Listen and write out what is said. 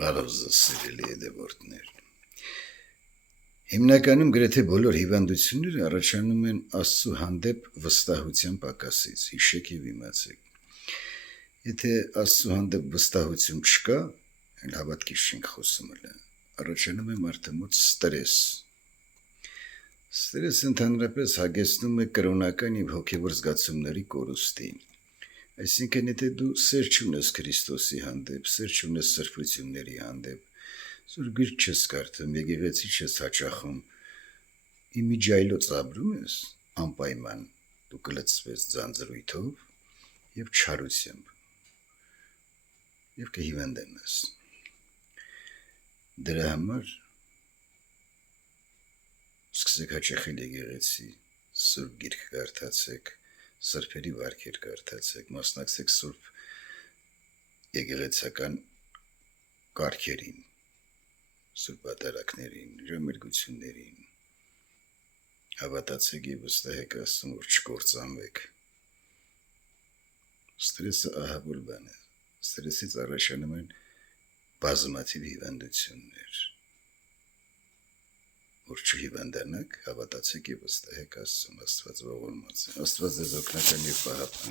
Բարով ձեզ սիրելի հետևորդներ։ Հիմնականում գրեթե բոլոր հիվանդությունները առաջանում են Աստծու հանդեպ վստահության պակասից, հիշեք եւ իմացեք։ Եթե Աստծու հանդեպ վստահություն չկա, այլ հավատքից չենք խոսում, առաջանում է մարդու մոտ ստրես։ Ստրեսը ընդհանրապես հագեցնում է կրոնական եւ հոգեվոր զգացումների կորուստի։ Այսինքն, եթե դու սեր չունես Քրիստոսի հանդեպ, սեր չունես սրբությունների հանդեպ, սուր գրք չես կարդում, եկեղեցի չես հաճախում, իմիջայլոց ապրում ես, անպայման դու կլցվես ձանձրույթով եւ չարությամբ եւ կհիվանդանաս։ Դրա համար սկսեք հաճախել եկեղեցի, սուրբ գիրք կարդացեք, սրբերի վարքեր կարդացեք, մասնակցեք սուրբ եկեղեցական կարգերին, սուրբ ատարակներին, ժամերգություններին, հավատացեք եւ վստահեք Աստծուն, որ չկործանվեք։ Ստրեսը ահավոր բան է, ստրեսից առաջանում են բազմաթիվ հիվանդություններ, որ չհիվանդանաք, հավատացեք եւ վստահեք Աստծուն, Աստված ողորմած է, Աստված ձեզ օգնական եւ պահապան